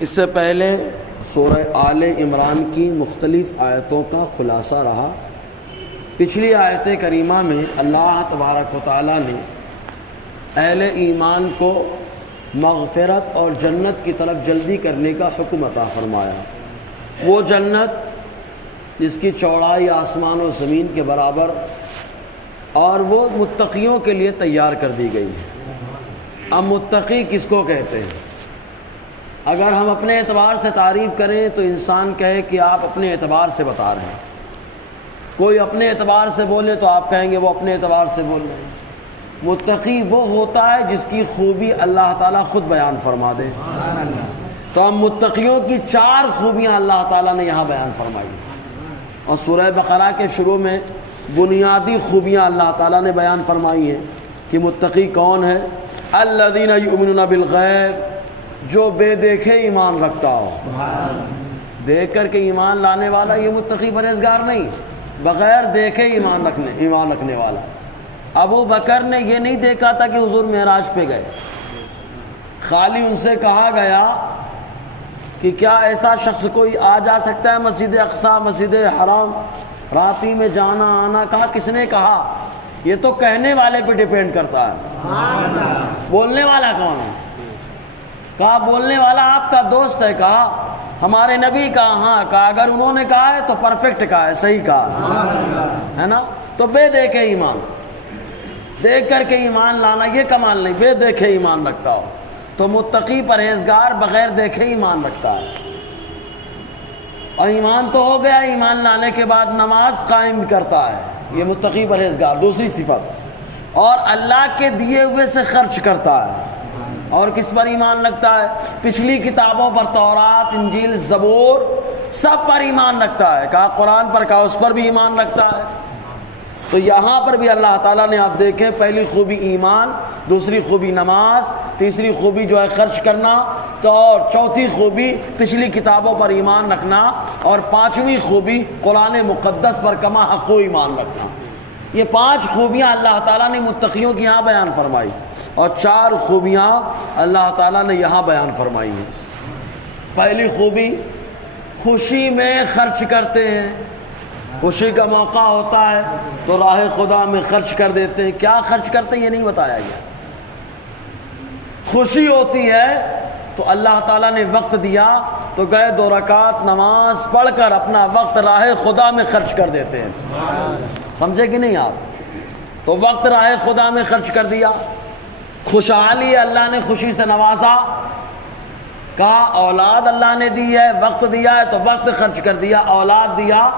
اس سے پہلے سورہ آل عمران کی مختلف آیتوں کا خلاصہ رہا۔ پچھلی آیت کریمہ میں اللہ تبارک و تعالیٰ نے اہل ایمان کو مغفرت اور جنت کی طرف جلدی کرنے کا حکم عطا فرمایا۔ وہ جنت جس کی چوڑائی آسمان و زمین کے برابر اور وہ متقیوں کے لیے تیار کر دی گئی ہے۔ اب متقی کس کو کہتے ہیں؟ اگر ہم اپنے اعتبار سے تعریف کریں تو انسان کہے کہ آپ اپنے اعتبار سے بتا رہے ہیں، کوئی اپنے اعتبار سے بولے تو آپ کہیں گے وہ اپنے اعتبار سے بول رہے ہیں۔ متقی وہ ہوتا ہے جس کی خوبی اللہ تعالیٰ خود بیان فرما دے۔ تو ہم متقیوں کی 4 خوبیاں اللہ تعالیٰ نے یہاں بیان فرمائی، اور سورہ بقرہ کے شروع میں بنیادی خوبیاں اللہ تعالیٰ نے بیان فرمائی ہیں کہ متقی کون ہے۔ الذین یؤمنون بالغیب، جو بے دیکھے ایمان رکھتا ہو۔ دیکھ کر کے ایمان لانے والا یہ متقی پرہیزگار نہیں، بغیر دیکھے ایمان رکھنے والا۔ ابو بکر نے یہ نہیں دیکھا تھا کہ حضور معراج پہ گئے، خالی ان سے کہا گیا کہ کیا ایسا شخص کوئی آ جا سکتا ہے مسجد اقصی، مسجد حرام، راتی میں جانا آنا؟ کہا کس نے کہا؟ یہ تو کہنے والے پہ ڈیپینڈ کرتا ہے، بولنے والا کون ہے؟ کہا بولنے والا آپ کا دوست ہے۔ کہا ہمارے نبی کا، ہاں کہا اگر انہوں نے کہا ہے تو پرفیکٹ کہا ہے، صحیح کہا ہے نا۔ تو بے دیکھے ایمان، دیکھ کر کے ایمان لانا یہ کمال نہیں، بے دیکھے ایمان رکھتا ہو۔ تو متقی پرہیزگار بغیر دیکھے ایمان رکھتا ہے، اور ایمان تو ہو گیا، ایمان لانے کے بعد نماز قائم کرتا ہے، یہ متقی پرہیزگار دوسری صفت۔ اور اللہ کے دیے ہوئے سے خرچ کرتا ہے، اور کس پر ایمان رکھتا ہے؟ پچھلی کتابوں پر، تورات، انجیل، زبور، سب پر ایمان رکھتا ہے۔ کہا قرآن پر، کہا اس پر بھی ایمان رکھتا ہے۔ تو یہاں پر بھی اللہ تعالیٰ نے آپ دیکھیں، پہلی خوبی ایمان، دوسری خوبی نماز، تیسری خوبی جو ہے خرچ کرنا، تو اور چوتھی خوبی پچھلی کتابوں پر ایمان رکھنا، اور 5ویں خوبی قرآن مقدس پر کما حق و ایمان رکھنا۔ یہ 5 خوبیاں اللہ تعالیٰ نے متقیوں کی یہاں بیان فرمائی، اور 4 خوبیاں اللہ تعالیٰ نے یہاں بیان فرمائی ہیں۔ پہلی خوبی، خوشی میں خرچ کرتے ہیں۔ خوشی کا موقع ہوتا ہے تو راہ خدا میں خرچ کر دیتے ہیں۔ کیا خرچ کرتے ہیں یہ نہیں بتایا گیا۔ خوشی ہوتی ہے تو اللہ تعالیٰ نے وقت دیا تو گئے 2 رکعت نماز پڑھ کر اپنا وقت راہ خدا میں خرچ کر دیتے ہیں۔ سمجھے کہ نہیں آپ؟ تو وقت راہ خدا میں خرچ کر دیا۔ خوشحالی ہے، اللہ نے خوشی سے نوازا، کہا اولاد اللہ نے دی ہے، وقت دیا ہے تو وقت خرچ کر دیا، اولاد دیا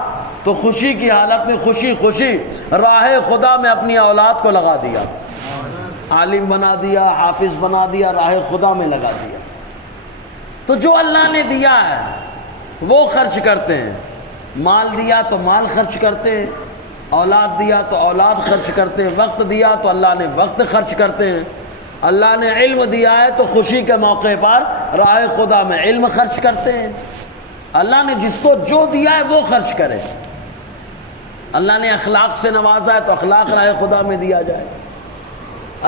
تو خوشی کی حالت میں خوشی راہ خدا میں اپنی اولاد کو لگا دیا، عالم بنا دیا، حافظ بنا دیا، راہ خدا میں لگا دیا۔ تو جو اللہ نے دیا ہے وہ خرچ کرتے ہیں۔ مال دیا تو مال خرچ کرتے ہیں، اولاد دیا تو اولاد خرچ کرتے ہیں، وقت دیا تو اللہ نے وقت خرچ کرتے ہیں، اللہ نے علم دیا ہے تو خوشی کے موقع پر راہ خدا میں علم خرچ کرتے ہیں۔ اللہ نے جس کو جو دیا ہے وہ خرچ کرے۔ اللہ نے اخلاق سے نوازا ہے تو اخلاق راہ خدا میں دیا جائے۔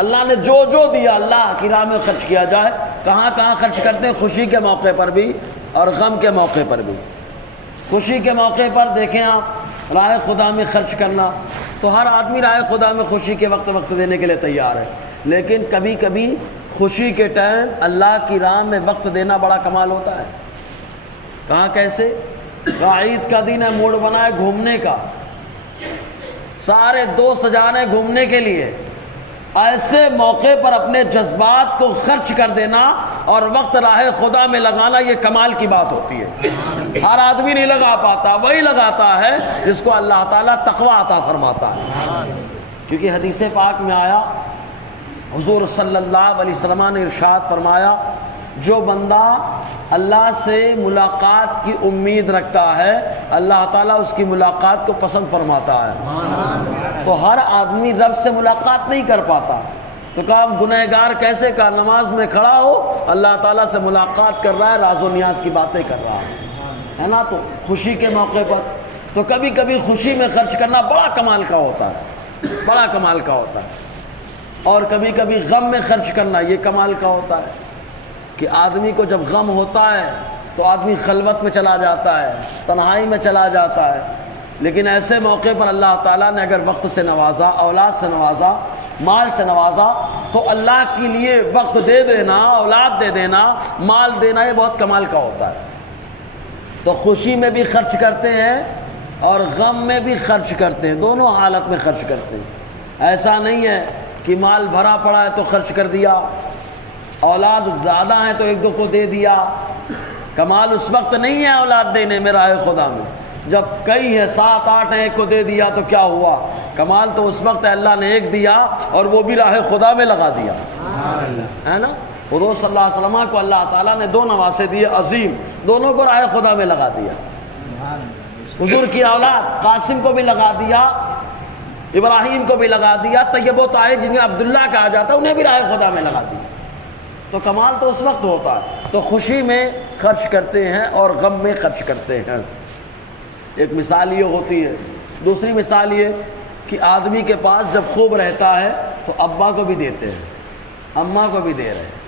اللہ نے جو دیا اللہ کی راہ میں خرچ کیا جائے۔ کہاں کہاں خرچ کرتے ہیں؟ خوشی کے موقع پر بھی اور غم کے موقع پر بھی۔ خوشی کے موقع پر دیکھیں آپ، راہ خدا میں خرچ کرنا، تو ہر آدمی راہ خدا میں خوشی کے وقت دینے کے لیے تیار ہے، لیکن کبھی کبھی خوشی کے ٹائم اللہ کی راہ میں وقت دینا بڑا کمال ہوتا ہے۔ کہاں کیسے؟ عید کا دن ہے، موڈ بنا ہے گھومنے کا، سارے دوست جا رہے ہیں گھومنے کے لیے، ایسے موقع پر اپنے جذبات کو خرچ کر دینا اور وقت راہ خدا میں لگانا، یہ کمال کی بات ہوتی ہے۔ ہر آدمی نہیں لگا پاتا، وہی لگاتا ہے جس کو اللہ تعالیٰ تقوی عطا فرماتا ہے۔ کیونکہ حدیث پاک میں آیا، حضور صلی اللہ علیہ وسلم نے ارشاد فرمایا، جو بندہ اللہ سے ملاقات کی امید رکھتا ہے اللہ تعالیٰ اس کی ملاقات کو پسند فرماتا ہے۔ تو ہر آدمی رب سے ملاقات نہیں کر پاتا، تو کہا گنہگار کیسے؟ کہا نماز میں کھڑا ہو، اللہ تعالیٰ سے ملاقات کر رہا ہے، راز و نیاز کی باتیں کر رہا ہے نا۔ تو خوشی کے موقع پر تو کبھی کبھی خوشی میں خرچ کرنا بڑا کمال کا ہوتا ہے، بڑا کمال کا ہوتا ہے، اور کبھی کبھی غم میں خرچ کرنا یہ کمال کا ہوتا ہے۔ کہ آدمی کو جب غم ہوتا ہے تو آدمی خلوت میں چلا جاتا ہے، تنہائی میں چلا جاتا ہے، لیکن ایسے موقع پر اللہ تعالیٰ نے اگر وقت سے نوازا، اولاد سے نوازا، مال سے نوازا، تو اللہ کے لیے وقت دے دینا، اولاد دے دینا، مال دینا، یہ بہت کمال کا ہوتا ہے۔ تو خوشی میں بھی خرچ کرتے ہیں اور غم میں بھی خرچ کرتے ہیں، دونوں حالت میں خرچ کرتے ہیں۔ ایسا نہیں ہے کہ مال بھرا پڑا ہے تو خرچ کر دیا، اولاد زیادہ ہیں تو ایک دو کو دے دیا۔ کمال اس وقت نہیں ہے اولاد دینے میں راہ خدا میں، جب کئی ہیں، 7 8 ہیں، ایک کو دے دیا تو کیا ہوا؟ کمال تو اس وقت ہے اللہ نے ایک دیا اور وہ بھی راہ خدا میں لگا دیا، ہے نا؟ حضور صلی اللہ علیہ وسلم کو اللہ تعالیٰ نے 2 نواسے دیے عظیم، دونوں کو راہ خدا میں لگا دیا۔ حضور کی اولاد قاسم کو بھی لگا دیا، ابراہیم کو بھی لگا دیا، طیب و طاہر جنہیں عبداللہ کہا جاتا ہے انہیں بھی راہ خدا میں لگا دیا۔ تو کمال تو اس وقت ہوتا ہے۔ تو خوشی میں خرچ کرتے ہیں اور غم میں خرچ کرتے ہیں۔ ایک مثال یہ ہوتی ہے۔ دوسری مثال یہ کہ آدمی کے پاس جب خوب رہتا ہے تو ابا کو بھی دیتے ہیں، اماں کو بھی دے رہے ہیں،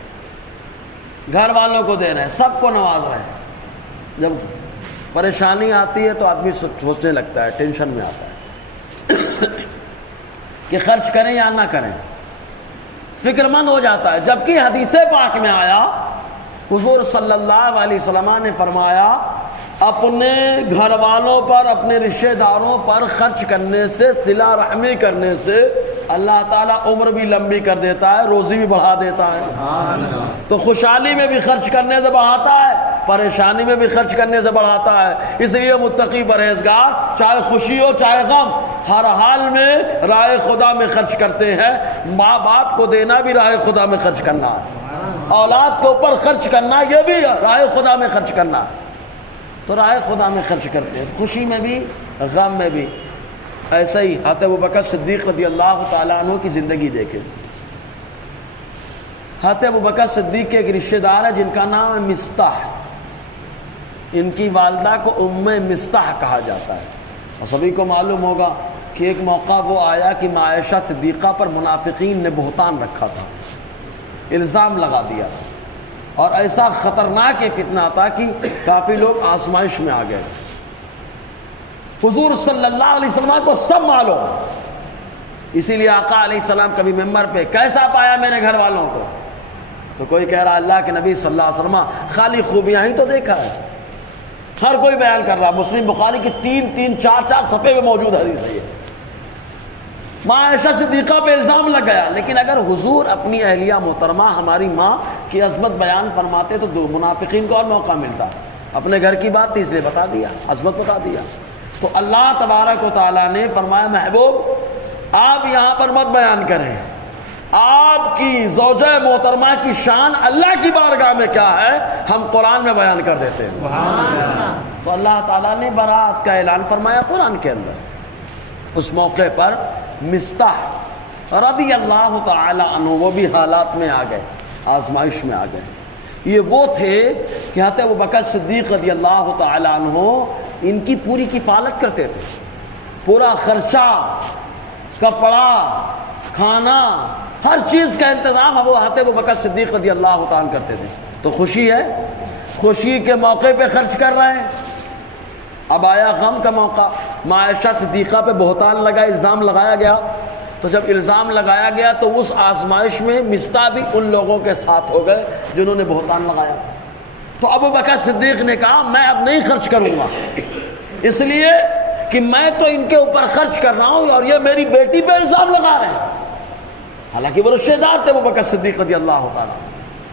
گھر والوں کو دے رہے ہیں، سب کو نواز رہے ہیں۔ جب پریشانی آتی ہے تو آدمی سوچنے لگتا ہے، ٹینشن میں آتا ہے کہ خرچ کریں یا نہ کریں، فکر مند ہو جاتا ہے۔ جبکہ حدیث پاک میں آیا، حضور صلی اللہ علیہ وسلم نے فرمایا اپنے گھر والوں پر، اپنے رشتہ داروں پر خرچ کرنے سے، صلہ رحمی کرنے سے اللہ تعالیٰ عمر بھی لمبی کر دیتا ہے، روزی بھی بڑھا دیتا ہے۔ تو خوشحالی میں بھی خرچ کرنے سے بڑھاتا ہے، پریشانی میں بھی خرچ کرنے سے بڑھاتا ہے۔ اس لیے متقی پرہیزگار چاہے خوشی ہو چاہے غم، ہر حال میں راہ خدا میں خرچ کرتے ہیں۔ ماں باپ کو دینا بھی راہ خدا میں خرچ کرنا ہے، اولاد کے اوپر خرچ کرنا یہ بھی راہ خدا میں خرچ کرنا ہے۔ تو راہ خدا میں خرچ کرتے ہیں، خوشی میں بھی غم میں بھی۔ ایسا ہی حضرت ابوبکر صدیق رضی اللہ تعالیٰ عنہ کی زندگی دیکھیں۔ حضرت ابوبکر صدیق کے ایک رشتہ دار ہے جن کا نام ہے مصطح، ان کی والدہ کو ام مصطح کہا جاتا ہے۔ اور سبھی کو معلوم ہوگا کہ ایک موقع وہ آیا کہ عائشہ صدیقہ پر منافقین نے بہتان رکھا تھا، الزام لگا دیا، اور ایسا خطرناک فتنہ تھا کہ کافی لوگ آزمائش میں آ گئے تھے۔ حضور صلی اللہ علیہ وسلم کو سب معلوم، اسی لیے آقا علیہ السلام کبھی ممبر پہ کیسا پایا میرے گھر والوں کو، تو کوئی کہہ رہا اللہ کے نبی صلی اللہ علیہ وسلم خالی خوبیاں ہی تو دیکھا ہے۔ ہر کوئی بیان کر رہا، مسلم بخاری کی 3 4 صفحے میں موجود حدیث ہے یہ۔ ماں عائشہ صدیقہ پہ الزام لگ گیا، لیکن اگر حضور اپنی اہلیہ محترمہ ہماری ماں کی عظمت بیان فرماتے تو 2 منافقین کو اور موقع ملتا۔ اپنے گھر کی بات تھی اس لیے بتا دیا، عظمت بتا دیا۔ تو اللہ تبارک و تعالیٰ نے فرمایا محبوب آپ یہاں پر مت بیان کریں، آپ کی زوجہ محترمہ کی شان اللہ کی بارگاہ میں کیا ہے ہم قرآن میں بیان کر دیتے ہیں۔ تو اللہ تعالیٰ نے برات کا اعلان فرمایا قرآن کے اندر۔ اس موقع پر مصطح رضی اللہ تعالی عنہ وہ بھی حالات میں آ گئے، آزمائش میں آ گئے۔ یہ وہ تھے کہ حضرت ابوبکر صدیق رضی اللہ تعالی عنہ ان کی پوری کفالت کرتے تھے، پورا خرچہ، کپڑا، کھانا، ہر چیز کا انتظام حضرت ابوبکر صدیق رضی اللہ تعالی عنہ کرتے تھے۔ تو خوشی ہے، خوشی کے موقع پہ خرچ کر رہے ہیں۔ اب آیا غم کا موقع، عائشہ صدیقہ پہ بہتان لگا، الزام لگایا گیا۔ تو جب الزام لگایا گیا تو اس آزمائش میں مصطح بھی ان لوگوں کے ساتھ ہو گئے جنہوں نے بہتان لگایا۔ تو ابوبکر صدیق نے کہا میں اب نہیں خرچ کروں گا، اس لیے کہ میں تو ان کے اوپر خرچ کر رہا ہوں اور یہ میری بیٹی پہ الزام لگا رہے ہیں، حالانکہ وہ رشتہ دار تھے ابوبکر صدیق رضی اللہ تعالیٰ۔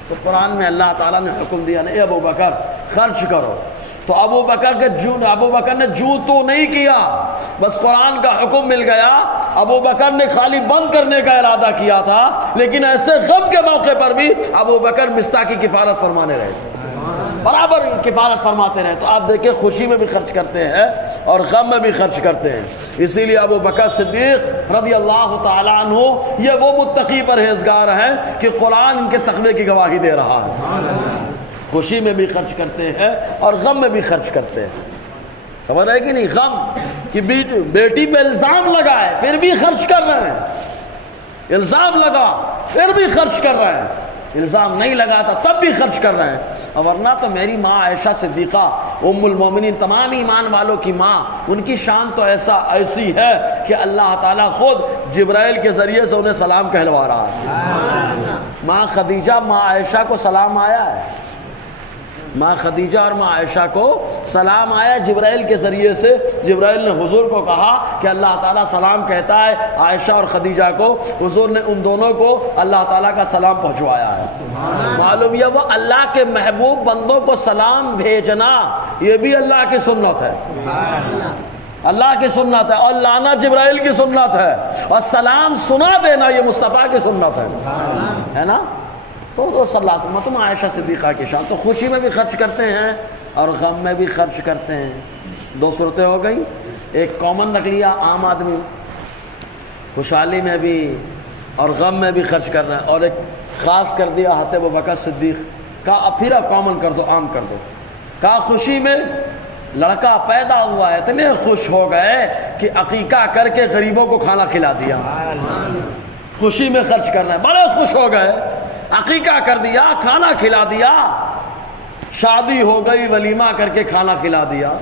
تو قرآن میں اللہ تعالیٰ نے حکم دیا اے ابوبکر خرچ کرو۔ تو ابوبکر نے جو تو نہیں کیا، بس قرآن کا حکم مل گیا۔ ابوبکر نے خالی بند کرنے کا ارادہ کیا تھا، لیکن ایسے غم کے موقع پر بھی ابوبکر مصطح کی کفالت فرمانے رہے تھے، برابر کفالت فرماتے رہے۔ تو آپ دیکھیں خوشی میں بھی خرچ کرتے ہیں اور غم میں بھی خرچ کرتے ہیں۔ اسی لیے ابوبکر صدیق رضی اللہ تعالی عنہ یہ وہ متقی پرہیزگار ہیں کہ قرآن ان کے تقوی کی گواہی دے رہا ہے۔ خوشی میں بھی خرچ کرتے ہیں اور غم میں بھی خرچ کرتے ہیں۔ سمجھ رہے کہ نہیں؟ غم کہ بیٹی پہ الزام لگا ہے پھر بھی خرچ کر رہے ہیں، الزام لگا پھر بھی خرچ کر رہے ہیں۔ الزام نہیں لگاتا تب بھی خرچ کر رہے ہیں. ورنہ تو میری ماں عائشہ صدیقہ ام المومنین، تمام ایمان والوں کی ماں، ان کی شان تو ایسی ہے کہ اللہ تعالیٰ خود جبرائیل کے ذریعے سے انہیں سلام کہلوا رہا ہے. ماں خدیجہ ماں عائشہ کو سلام آیا ہے، ماں خدیجہ اور ماں عائشہ کو سلام آیا جبرائیل کے ذریعے سے. جبرائیل نے حضور کو کہا کہ اللہ تعالیٰ سلام کہتا ہے عائشہ اور خدیجہ کو. حضور نے ان دونوں کو اللہ تعالیٰ کا سلام پہنچوایا ہے. معلوم یہ وہ اللہ کے محبوب بندوں کو سلام بھیجنا یہ بھی اللہ کی سنت ہے، اللہ کی سنت ہے، اور لانا جبرائیل کی سنت ہے، اور سلام سنا دینا یہ مصطفیٰ کی سنت ہے نا. تو صلی اللہ علیہ وسلم عائشہ صدیقہ کی شان. تو خوشی میں بھی خرچ کرتے ہیں اور غم میں بھی خرچ کرتے ہیں. دو صورتیں ہو گئیں. ایک کامن رکھ لیا، عام آدمی خوشحالی میں بھی اور غم میں بھی خرچ کر رہے ہیں، اور ایک خاص کر دیا حضرت ابوبکر صدیق کا. اب پھر کامن کر دو، عام کر دو. کہا خوشی میں لڑکا پیدا ہوا ہے، اتنے خوش ہو گئے کہ عقیقہ کر کے غریبوں کو کھانا کھلا دیا. خوشی میں خرچ کرنا ہے، بڑے خوش ہو گئے، عقیقہ کر دیا، کھانا کھلا دیا. شادی ہو گئی، ولیمہ کر کے کھانا کھلا دیا.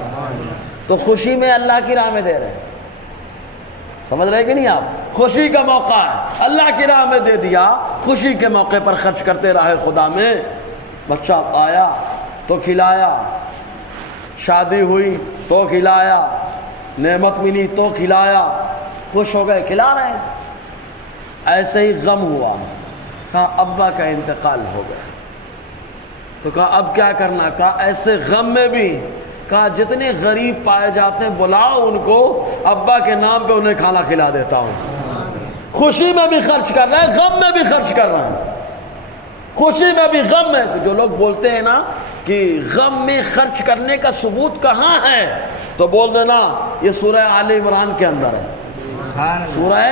تو خوشی میں اللہ کی راہ میں دے رہے ہیں. سمجھ رہے کہ نہیں آپ؟ خوشی کا موقع ہے، اللہ کی راہ میں دے دیا. خوشی کے موقع پر خرچ کرتے رہے خدا میں. بچہ آیا تو کھلایا، شادی ہوئی تو کھلایا، نعمت ملی تو کھلایا، خوش ہو گئے، کھلا رہے ہیں. ایسے ہی غم ہوا. کہا ابا کا انتقال ہو گیا. تو کہا اب کیا کرنا؟ کہا ایسے غم میں بھی، کہا جتنے غریب پائے جاتے ہیں بلاؤ ان کو، ابا کے نام پہ انہیں کھانا کھلا دیتا ہوں. خوشی میں بھی خرچ کر رہے ہیں، غم میں بھی خرچ کر رہے ہیں. خوشی میں بھی غم میں. جو لوگ بولتے ہیں نا کہ غم میں خرچ کرنے کا ثبوت کہاں ہے، تو بول دینا یہ سورہ آل عمران کے اندر ہے. سورہ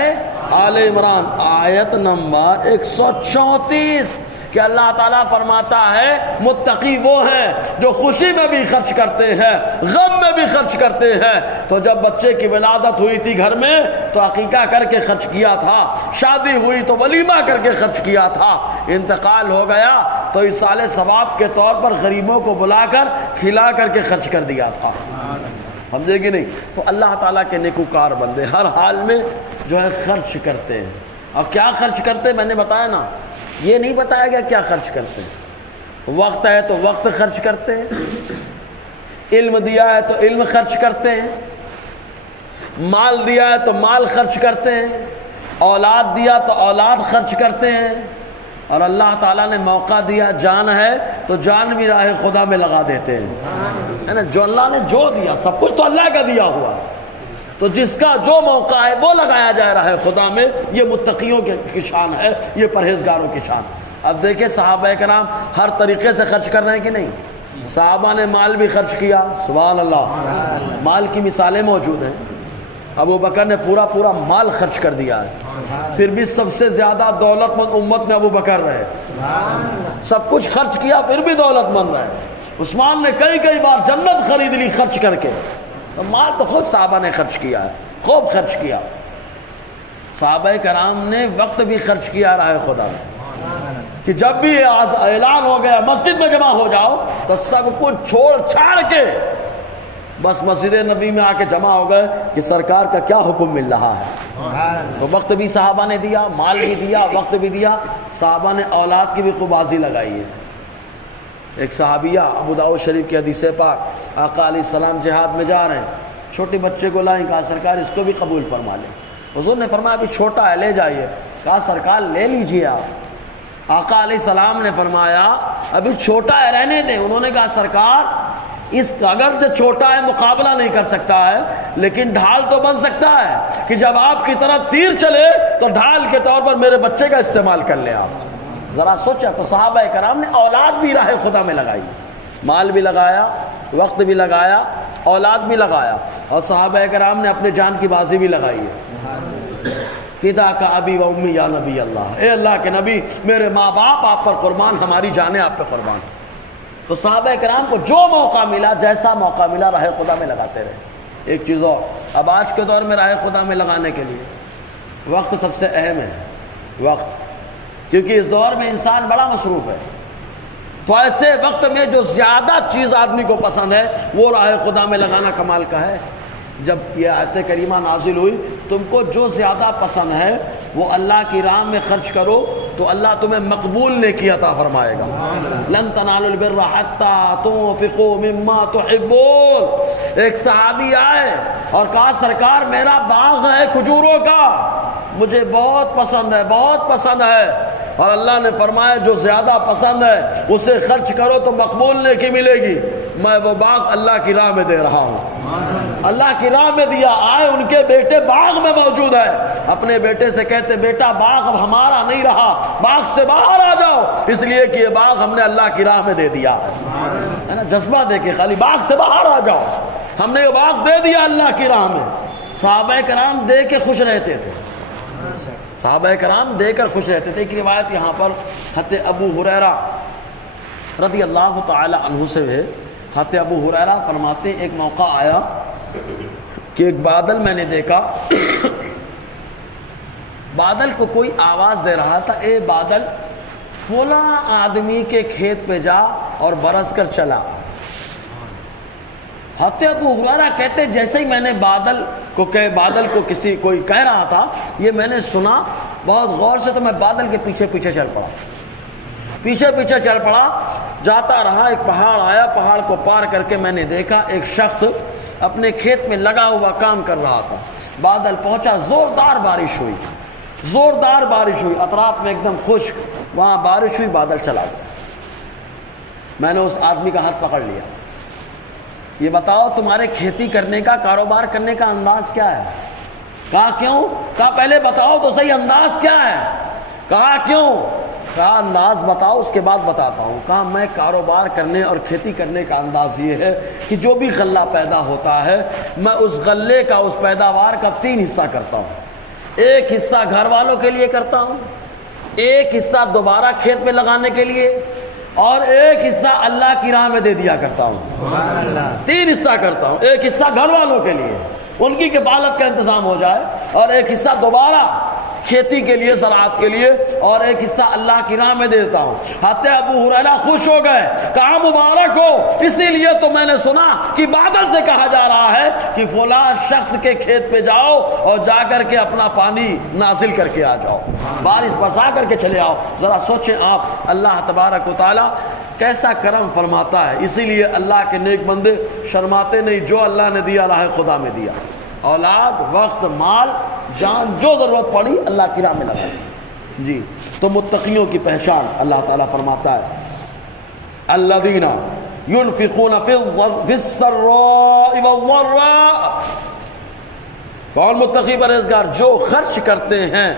آل عمران آیت نمبر 134 کہ اللہ تعالیٰ فرماتا ہے متقی وہ ہیں جو خوشی میں بھی خرچ کرتے ہیں، غم میں بھی خرچ کرتے ہیں. تو جب بچے کی ولادت ہوئی تھی گھر میں تو عقیقہ کر کے خرچ کیا تھا، شادی ہوئی تو ولیمہ کر کے خرچ کیا تھا، انتقال ہو گیا تو ایصال ثواب کے طور پر غریبوں کو بلا کر کھلا کر کے خرچ کر دیا تھا. سمجھے کہ نہیں؟ تو اللہ تعالیٰ کے نیکوکار بندے ہر حال میں جو ہے خرچ کرتے ہیں. اور کیا خرچ کرتے ہیں میں نے بتایا نا، یہ نہیں بتایا گیا کیا خرچ کرتے ہیں. وقت ہے تو وقت خرچ کرتے ہیں، علم دیا ہے تو علم خرچ کرتے ہیں، مال دیا ہے تو مال خرچ کرتے ہیں، اولاد دیا تو اولاد خرچ کرتے ہیں. اور اللہ تعالیٰ نے موقع دیا، جان ہے تو جان بھی راہ خدا میں لگا دیتے ہیں، ہے نا. جو اللہ نے جو دیا سب کچھ تو اللہ کا دیا ہوا، تو جس کا جو موقع ہے وہ لگایا جائے رہا ہے خدا میں. یہ متقیوں کی شان ہے، یہ پرہیزگاروں کی شان. اب دیکھیں صحابہ کرام ہر طریقے سے خرچ کر رہے ہیں کہ نہیں. صحابہ نے مال بھی خرچ کیا، سبحان اللہ، مال کی مثالیں موجود ہیں. ابو بکر نے پورا مال خرچ کر دیا ہے، پھر بھی سب سے زیادہ دولت مند امت میں ابو بکر رہے. سب کچھ خرچ کیا پھر بھی دولت مند رہے. عثمان نے کئی بار جنت خرید لی خرچ کر کے. مال تو خود صحابہ نے خرچ کیا ہے، خوب خرچ کیا. صحابہ کرام نے وقت بھی خرچ کیا راہ خدا میں، کہ جب بھی اعلان ہو گیا مسجد میں جمع ہو جاؤ تو سب کچھ چھوڑ چھاڑ کے بس مسجد نبی میں آ کے جمع ہو گئے کہ سرکار کا کیا حکم مل رہا ہے. تو وقت بھی صحابہ نے دیا، مال بھی دیا، وقت بھی دیا. صحابہ نے اولاد کی بھی قبازی لگائی ہے. ایک صحابیہ ابو داؤد شریف کی حدیث پاک، آقا علیہ السلام جہاد میں جا رہے ہیں، چھوٹے بچے کو لائیں، کہا سرکار اس کو بھی قبول فرما لیں. حضور نے فرمایا ابھی چھوٹا ہے لے جائیے. کہا سرکار لے لیجئے آپ. آقا علیہ السلام نے فرمایا ابھی چھوٹا ہے رہنے دیں. انہوں نے کہا سرکار اس اگر جو چھوٹا ہے مقابلہ نہیں کر سکتا ہے لیکن ڈھال تو بن سکتا ہے کہ جب آپ کی طرف تیر چلے تو ڈھال کے طور پر میرے بچے کا استعمال کر لیں آپ. ذرا سوچا. تو صحابہ کرام نے اولاد بھی راہ خدا میں لگائی، مال بھی لگایا، وقت بھی لگایا، اولاد بھی لگایا. اور صحابہ کرام نے اپنے جان کی بازی بھی لگائی ہے. فدا کا ابی و امی یا نبی اللہ، اے اللہ کے نبی میرے ماں باپ آپ پر قربان، ہماری جانیں آپ پہ قربان. تو صحابہ کرام کو جو موقع ملا، جیسا موقع ملا راہ خدا میں لگاتے رہے. ایک چیز اور، اب آج کے دور میں راہ خدا میں لگانے کے لیے وقت سب سے اہم ہے. وقت کیونکہ اس دور میں انسان بڑا مصروف ہے. تو ایسے وقت میں جو زیادہ چیز آدمی کو پسند ہے وہ راہ خدا میں لگانا کمال کا ہے. جب یہ آیت کریمہ نازل ہوئی تم کو جو زیادہ پسند ہے وہ اللہ کی راہ میں خرچ کرو تو اللہ تمہیں مقبول نیکی عطا فرمائے گا. لن تنالوا البر حتى تنفقوا مما تحبون. ایک صحابی آئے اور کہا سرکار میرا باغ ہے کھجوروں کا, مجھے بہت پسند ہے, بہت پسند ہے. اور اللہ نے فرمایا جو زیادہ پسند ہے اسے خرچ کرو تو مقبول نیکی ملے گی. میں وہ باغ اللہ کی راہ میں دے رہا ہوں, اللہ کی راہ میں دیا. آئے ان کے بیٹے باغ میں موجود ہے, اپنے بیٹے سے کہتے بیٹا باغ اب ہمارا نہیں رہا, باغ سے باہر آ جاؤ, اس لیے کہ یہ باغ ہم نے اللہ کی راہ میں دے دیا ہے نا. جذبہ دے کے خالی باغ سے باہر آ جاؤ, ہم نے یہ باغ دے دیا اللہ کی راہ میں. صحابہ کرام دے کے خوش رہتے تھے, صحابہ کرام دے کر خوش رہتے تھے. ایک روایت یہاں پر حضرت ابو ہریرہ رضی اللہ تعالی عنہ سے ہے. حضرت ابو ہریرہ فرماتے ایک موقع آیا کہ ایک بادل میں نے دیکھا, بادل کو کوئی آواز دے رہا تھا, اے بادل فلاں آدمی کے کھیت پہ جا اور برس کر چلا. حضرت ابو ہریرہ کہتے جیسے ہی میں نے بادل کو کوئی کہہ رہا تھا, یہ میں نے سنا بہت غور سے, تو میں بادل کے پیچھے پیچھے چل پڑا, پیچھے پیچھے چل پڑا, جاتا رہا. ایک پہاڑ آیا, پہاڑ کو پار کر کے میں نے دیکھا ایک شخص اپنے کھیت میں لگا ہوا کام کر رہا تھا. بادل پہنچا, زوردار بارش ہوئی, زوردار بارش ہوئی, اطراف میں ایک دم خشک, وہاں بارش ہوئی, بادل چلا گیا. میں نے اس آدمی کا ہاتھ پکڑ لیا, یہ بتاؤ تمہارے کھیتی کرنے کا, کاروبار کرنے کا انداز کیا ہے؟ کہا کیوں؟ کہا پہلے بتاؤ تو صحیح انداز کیا ہے؟ کہا کیوں؟ کہا انداز بتاؤ اس کے بعد بتاتا ہوں. کہا میں کاروبار کرنے اور کھیتی کرنے کا انداز یہ ہے کہ جو بھی غلہ پیدا ہوتا ہے میں اس غلے کا, اس پیداوار کا 3 حصہ کرتا ہوں. ایک حصہ گھر والوں کے لیے کرتا ہوں, ایک حصہ دوبارہ کھیت میں لگانے کے لیے, اور ایک حصہ اللہ کی راہ میں دے دیا کرتا ہوں. 3 حصہ کرتا ہوں. ایک حصہ گھر والوں کے لیے, ان کی کفالت کا انتظام ہو جائے, اور ایک حصہ دوبارہ کھیتی کے لیے, زراعت کے لیے, اور ایک حصہ اللہ کی راہ میں دیتا ہوں. حضرت ابو ہریرہ خوش ہو گئے, کہا مبارک ہو, اسی لیے تو میں نے سنا کہ بادل سے کہا جا رہا ہے کہ فلاں شخص کے کھیت پہ جاؤ اور جا کر کے اپنا پانی نازل کر کے آ جاؤ, بارش برسا کر کے چلے آؤ. ذرا سوچیں آپ اللہ تبارک و تعالی کیسا کرم فرماتا ہے. اسی لیے اللہ کے نیک بندے شرماتے نہیں, جو اللہ نے دیا راہ خدا میں دیا, اولاد, وقت, مال, جان, جو ضرورت پڑی اللہ کی راہ میں لگا دی. جی تو متقیوں کی پہچان اللہ تعالیٰ فرماتا ہے الذین ينفقون فی السراء والضراء. کون متقی پرہیزگار؟ جو خرچ کرتے ہیں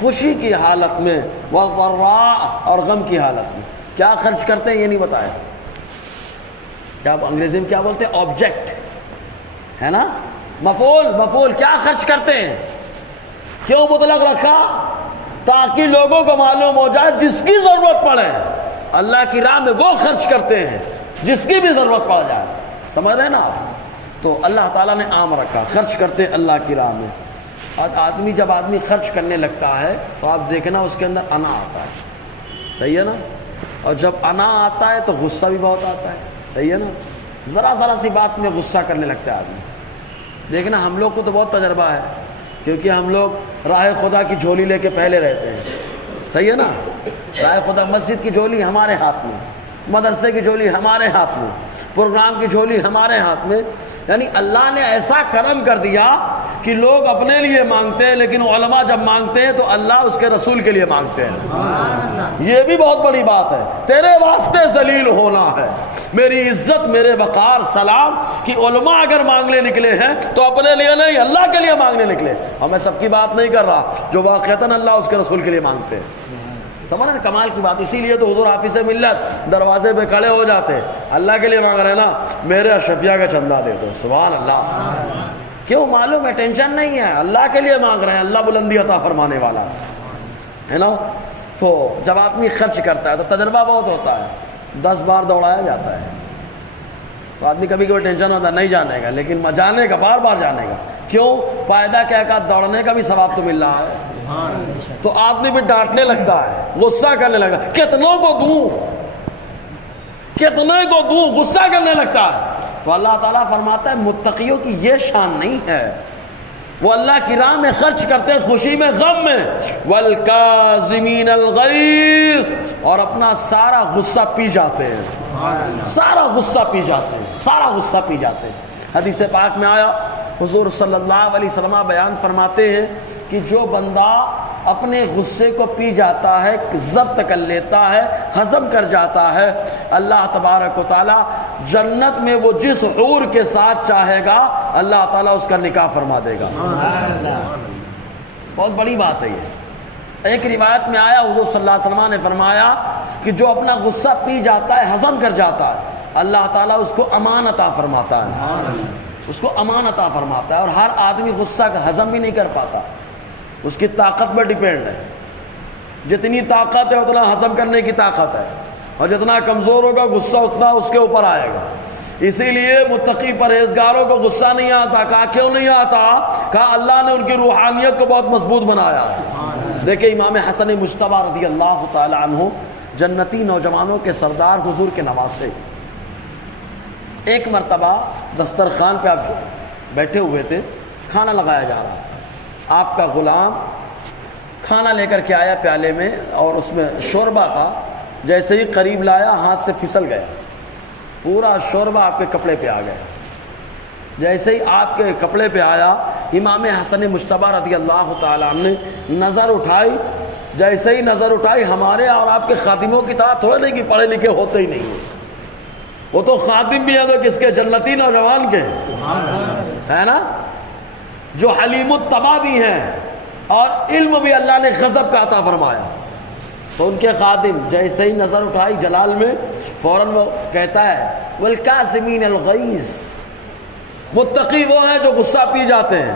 خوشی کی حالت میں, والضراء اور غم کی حالت میں. کیا خرچ کرتے ہیں یہ نہیں بتایا. کیا انگریزی میں کیا بولتے ہیں؟ آبجیکٹ ہے نا, مفعول. کیا خرچ کرتے ہیں؟ کیوں مطلق رکھا؟ تاکہ لوگوں کو معلوم ہو جائے جس کی ضرورت پڑے اللہ کی راہ میں وہ خرچ کرتے ہیں, جس کی بھی ضرورت پڑ جائے. سمجھ رہے ہیں نا آپ؟ تو اللہ تعالیٰ نے عام رکھا, خرچ کرتے اللہ کی راہ میں. آج جب آدمی خرچ کرنے لگتا ہے تو آپ دیکھنا اس کے اندر انا آتا ہے, صحیح ہے نا, اور جب انا آتا ہے تو غصہ بھی بہت آتا ہے, صحیح ہے نا. ذرا سی بات میں غصہ کرنے لگتا ہے آدمی. دیکھنا ہم لوگ کو تو بہت تجربہ ہے, کیونکہ ہم لوگ راہ خدا کی جھولی لے کے پہلے رہتے ہیں, صحیح ہے نا. راہ خدا, مسجد کی جھولی ہمارے ہاتھ میں, مدرسے کی جھولی ہمارے ہاتھ میں, پروگرام کی جھولی ہمارے ہاتھ میں. یعنی اللہ نے ایسا کرم کر دیا کہ لوگ اپنے لیے مانگتے ہیں, لیکن علماء جب مانگتے ہیں تو اللہ اس کے رسول کے لیے مانگتے ہیں. یہ بھی بہت بڑی بات ہے. تیرے واسطے ذلیل ہونا ہے, میری عزت, میرے وقار, سلام, کہ علماء اگر مانگنے نکلے ہیں تو اپنے لیے نہیں اللہ کے لیے مانگنے نکلے. اور میں سب کی بات نہیں کر رہا, جو واقعتاً اللہ اس کے رسول کے لیے مانگتے ہیں. سمجھ رہے کمال کی بات. اسی لیے تو حضور حافظ ملت دروازے پہ کھڑے ہو جاتے, اللہ کے لیے مانگ رہے ہیں نا, میرے اشرفیہ کا چندہ دے دو. سبحان اللہ. کیوں؟ معلوم ہے ٹینشن نہیں ہے, اللہ کے لیے مانگ رہے ہیں, اللہ بلندی عطا فرمانے والا ہے نا. تو جب آدمی خرچ کرتا ہے تو تجربہ بہت ہوتا ہے, 10 بار دوڑایا جاتا ہے تو آدمی کبھی کبھی ٹینشن ہوتا ہے نہیں جانے کا, لیکن جانے کا, بار بار جانے کا. کیوں؟ فائدہ کیا؟ دوڑنے کا بھی ثواب تو مل رہا ہے, تو آدمی بھی ڈانٹنے لگتا ہے، غصہ کرنے لگتا ہے، کتنوں کو دوں، کتنے کو دوں، غصہ کرنے لگتا ہے۔ تو اللہ تعالیٰ فرماتا ہے متقیوں کی یہ شان نہیں ہے، وہ اللہ کی راہ میں خرچ کرتے ہیں، خوشی میں غم میں، والکاظمین الغیظ، اور اپنا سارا غصہ پی جاتے ہیں، سارا غصہ پی جاتے ہیں، سارا غصہ پی جاتے ہیں۔ حدیث پاک میں آیا، حضور صلی اللہ علیہ وسلم بیان فرماتے ہیں کہ جو بندہ اپنے غصے کو پی جاتا ہے، ضبط کر لیتا ہے، ہضم کر جاتا ہے، اللہ تبارک و تعالیٰ جنت میں وہ جس حور کے ساتھ چاہے گا اللہ تعالیٰ اس کا نکاح فرما دے گا۔ بہت بڑی بات ہے یہ۔ ایک روایت میں آیا، حضور صلی اللہ علیہ وسلم نے فرمایا کہ جو اپنا غصہ پی جاتا ہے، ہضم کر جاتا ہے، اللہ تعالیٰ اس کو امان عطا فرماتا ہے، اس کو امان عطا فرماتا ہے۔ اور ہر آدمی غصہ کا ہضم بھی نہیں کر پاتا، اس کی طاقت پر ڈیپینڈ ہے، جتنی طاقت ہے اتنا ہضم کرنے کی طاقت ہے، اور جتنا کمزور ہوگا غصہ اتنا اس کے اوپر آئے گا۔ اسی لیے متقی پرہیزگاروں کو غصہ نہیں آتا۔ کہا کیوں نہیں آتا؟ کہا اللہ نے ان کی روحانیت کو بہت مضبوط بنایا ہے۔ دیکھیں امام حسن مجتبی رضی اللہ تعالی عنہ جنتی نوجوانوں کے سردار، حضور کے نواسے، ایک مرتبہ دسترخوان پہ آپ بیٹھے ہوئے تھے، کھانا لگایا جا رہا تھا، آپ کا غلام کھانا لے کر کے آیا پیالے میں، اور اس میں شوربہ تھا، جیسے ہی قریب لایا ہاتھ سے پھسل گیا، پورا شوربہ آپ کے کپڑے پہ آ گیا۔ جیسے ہی آپ کے کپڑے پہ آیا، امام حسن مجتبی رضی اللہ تعالیٰ عنہ نے نظر اٹھائی، جیسے ہی نظر اٹھائی، ہمارے اور آپ کے خادموں کی طرح تھوڑے نہیں کہ پڑھے لکھے ہوتے ہی نہیں ہیں، وہ تو خادم بھی ہیں تو کس کے؟ جنتی نوجوان کے ہے نا، جو حلیم الطبع بھی ہیں، اور علم بھی اللہ نے غضب کا عطا فرمایا۔ تو ان کے خادم جیسے ہی نظر اٹھائی جلال میں، فوراً وہ کہتا ہے والکاظمین الغیظ، متقی وہ ہیں جو غصہ پی جاتے ہیں۔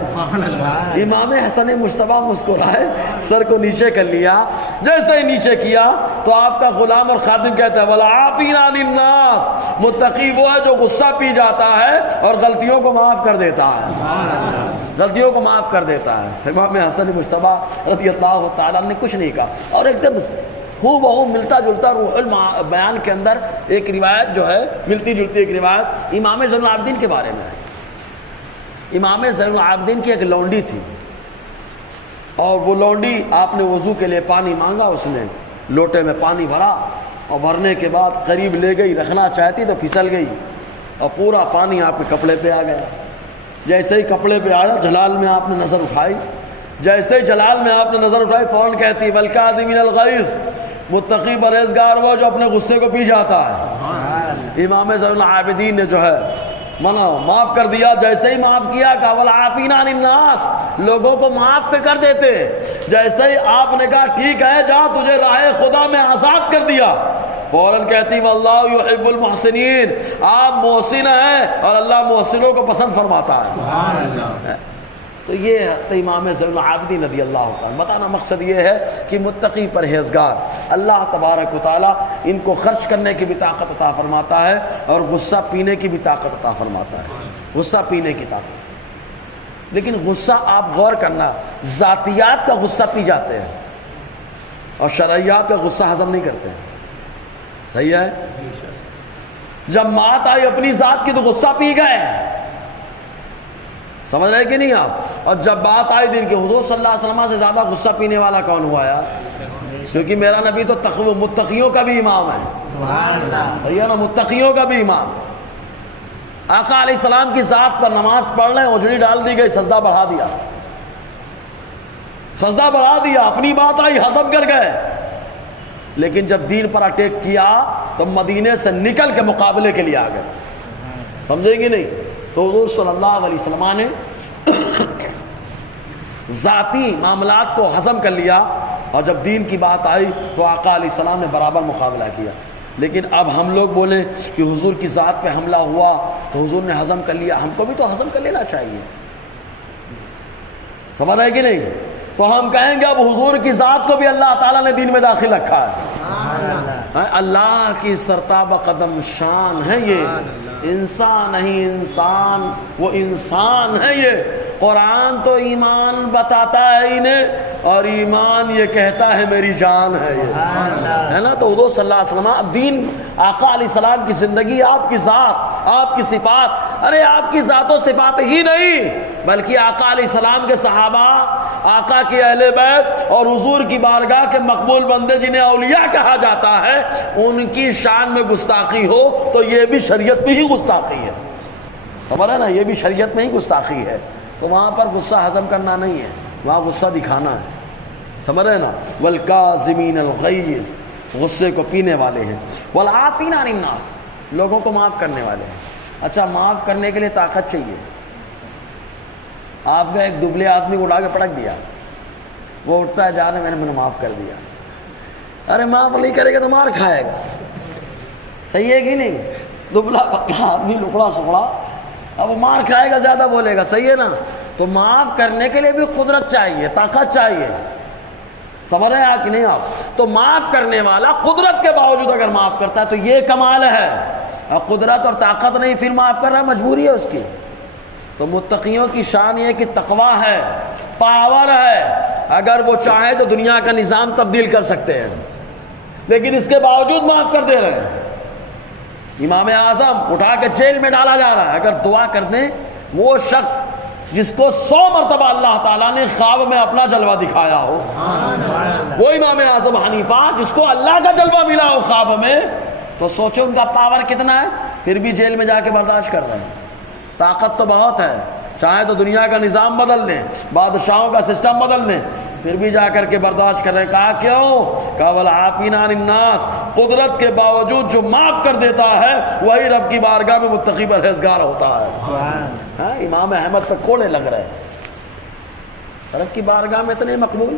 امام حسن مجتبی مسکرائے، سر کو نیچے کر لیا، جیسے ہی نیچے کیا تو آپ کا غلام اور خادم کہتا ہے والعافین عن الناس، متقی وہ ہے جو غصہ پی جاتا ہے اور غلطیوں کو معاف کر دیتا ہے، غلطیوں کو معاف کر دیتا ہے۔ امام حسن مجتبی رضی اللہ تعالیٰ نے کچھ نہیں کہا، اور ایک دم ہو بہو ملتا جلتا روح البیان کے اندر ایک روایت جو ہے، ملتی جلتی ایک روایت امام زین العابدین کے بارے میں ہے۔ امام زین العابدین کی ایک لونڈی تھی، اور وہ لونڈی آپ نے وضو کے لیے پانی مانگا، اس نے لوٹے میں پانی بھرا، اور بھرنے کے بعد قریب لے گئی، رکھنا چاہتی تو پھسل گئی، اور پورا پانی آپ کے کپڑے پہ آ گیا۔ جیسے ہی کپڑے پہ آیا، جلال میں آپ نے نظر اٹھائی، جیسے ہی جلال میں آپ نے نظر اٹھائی، فوراً کہتی والکاظمین الغیظ، متقی پرہیزگار وہ جو اپنے غصے کو پی جاتا ہے۔ امام زین العابدین نے جو ہے منع معاف کر دیا، جیسے ہی معاف کیا کہا والعافین عن الناس، لوگوں کو معاف کر دیتے۔ جیسے ہی آپ نے کہا ٹھیک ہے جا، تجھے راہ خدا میں آزاد کر دیا، فوراً کہتی واللہ یحب المحسنین، آپ محسن ہیں اور اللہ محسنوں کو پسند فرماتا ہے۔ سبحان اللہ۔ تو یہ تو امام زین العابدین رضی اللہ عنہ، بتانا مقصد یہ ہے کہ متقی پرہیزگار اللہ تبارک و تعالیٰ ان کو خرچ کرنے کی بھی طاقت عطا فرماتا ہے، اور غصہ پینے کی بھی طاقت عطا فرماتا ہے، غصہ پینے کی طاقت۔ لیکن غصہ آپ غور کرنا، ذاتیات کا غصہ پی جاتے ہیں اور شرعیات کا غصہ ہضم نہیں کرتے ہیں، صحیح ہے؟ جب مات آئی اپنی ذات کی تو غصہ پی گئے، سمجھ رہے کہ نہیں آپ؟ اور جب بات آئی دین کے، حضور صلی اللہ علیہ وسلم سے زیادہ غصہ پینے والا کون ہوا یار؟ کیونکہ میرا نبی تو متقیوں کا بھی امام ہے، سبحان اللہ، صحیح ہے نا، متقیوں کا بھی امام۔ آقا علیہ السلام کی ذات پر نماز پڑھ رہے ہیں، اجڑی ڈال دی گئی، سجدہ بڑھا دیا، سجدہ بڑھا دیا، اپنی بات آئی ہضم کر گئے۔ لیکن جب دین پر اٹیک کیا تو مدینے سے نکل کے مقابلے کے لیے آ گئے، سمجھیں گے نہیں؟ تو حضور صلی اللہ علیہ وسلم نے ذاتی معاملات کو ہضم کر لیا، اور جب دین کی بات آئی تو آقا علیہ السلام نے برابر مقابلہ کیا۔ لیکن اب ہم لوگ بولیں کہ حضور کی ذات پہ حملہ ہوا تو حضور نے ہضم کر لیا، ہم کو بھی تو ہضم کر لینا چاہیے، سمجھ رہے کہ نہیں؟ تو ہم کہیں گے اب حضور کی ذات کو بھی اللہ تعالیٰ نے دین میں داخل رکھا ہے، اللہ کی سرتابہ قدم شان ہے یہ، انسان نہیں انسان، وہ انسان ہے یہ۔ قرآن تو ایمان بتاتا ہے انہیں، اور ایمان یہ کہتا ہے میری جان ہے یہ، ہے نا؟ تو حضور صلی اللہ علیہ وسلم دین، آقا علیہ السلام کی زندگی، آپ کی ذات، آپ کی صفات، ارے آپ کی ذات و صفات ہی نہیں بلکہ آقا علیہ السلام کے صحابہ، آقا کے اہل بیت اور حضور کی بارگاہ کے مقبول بندے جنہیں اولیاء کہا جاتا ہے، ان کی شان میں گستاخی ہو تو یہ بھی شریعت میں ہی گستاخی ہے، خبر ہے نا؟ یہ بھی شریعت میں ہی گستاخی ہے۔ تو وہاں پر غصہ ہضم کرنا نہیں ہے، وہاں غصہ دکھانا ہے، سمجھ رہے نا؟ والکاظمین الغیظ، غصے کو پینے والے ہیں، والعافین عن الناس، لوگوں کو معاف کرنے والے ہیں۔ اچھا، معاف کرنے کے لیے طاقت چاہیے۔ آپ کا ایک دبلے آدمی کو اٹھا کے پٹک دیا، وہ اٹھتا ہے، جا رہا ہے، میں نے معاف کر دیا، ارے معاف نہیں کرے گا تو مار کھائے گا، صحیح ہے کہ نہیں؟ دبلا پتلا آدمی لکڑا سکڑا، اب وہ مار کھائے گا، زیادہ بولے گا، صحیح ہے نا؟ تو معاف کرنے کے لیے بھی قدرت چاہیے، طاقت چاہیے، سمجھ رہے ہیں آپ کہ نہیں؟ آپ تو معاف کرنے والا قدرت کے باوجود اگر معاف کرتا ہے تو یہ کمال ہے، اور قدرت اور طاقت نہیں پھر معاف کر رہا، مجبوری ہے اس کی۔ تو متقیوں کی شان یہ کہ تقویٰ ہے، پاور ہے، اگر وہ چاہے تو دنیا کا نظام تبدیل کر سکتے ہیں، لیکن اس کے باوجود معاف کر دے رہے ہیں۔ امام اعظم اٹھا کے جیل میں ڈالا جا رہا ہے، اگر دعا کر دیں، وہ شخص جس کو 100 مرتبہ اللہ تعالیٰ نے خواب میں اپنا جلوہ دکھایا ہو، وہ امام اعظم حنیفہ جس کو اللہ کا جلوہ ملا ہو خواب میں، تو سوچو ان کا پاور کتنا ہے، پھر بھی جیل میں جا کے برداشت کر رہے ہیں۔ طاقت تو بہت ہے، چاہے تو دنیا کا نظام بدل دیں، بادشاہوں کا سسٹم بدل دیں، پھر بھی جا کر کے برداشت کر رہے ہیں۔ کہا کیوں؟ کہا والعافین عن الناس، قدرت کے باوجود جو معاف کر دیتا ہے وہی رب کی بارگاہ میں متقی پرہیزگار ہوتا ہے۔ ہاں، امام احمد پہ کوڑے لگ رہے ہیں، رب کی بارگاہ میں اتنے مقبول۔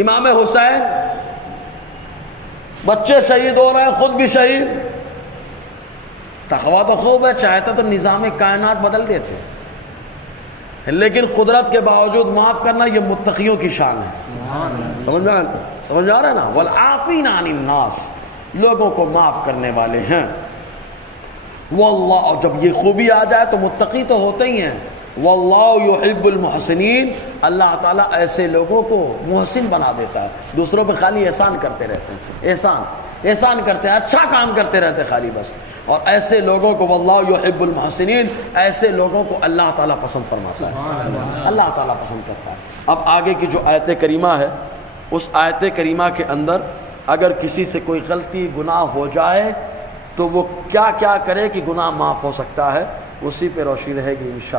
امام حسین، بچے شہید ہو رہے ہیں، خود بھی شہید۔ تقویٰ تو خوب ہے، چاہتا تو نظام کائنات بدل دیتے، لیکن قدرت کے باوجود معاف کرنا یہ متقیوں کی شان ہے۔ سمجھ آ رہا ہے نا؟ والعافین عن الناس، لوگوں کو معاف کرنے والے ہیں۔ واللہ، اور جب یہ خوبی آ جائے تو متقی تو ہوتے ہی ہیں۔ واللہ یحب المحسنین، اللہ تعالیٰ ایسے لوگوں کو محسن بنا دیتا ہے، دوسروں پہ خالی احسان کرتے رہتے ہیں، احسان کرتے ہیں، اچھا کام کرتے رہتے خالی بس، اور ایسے لوگوں کو واللہ یحب المحسنین، ایسے لوگوں کو اللہ تعالیٰ پسند فرماتا ہے، اللہ تعالیٰ پسند کرتا ہے۔ اب آگے کی جو آیت کریمہ ہے، اس آیت کریمہ کے اندر اگر کسی سے کوئی غلطی گناہ ہو جائے تو وہ کیا کیا کرے کہ گناہ معاف ہو سکتا ہے، اسی پہ روشنی رہے گی انشاءاللہ۔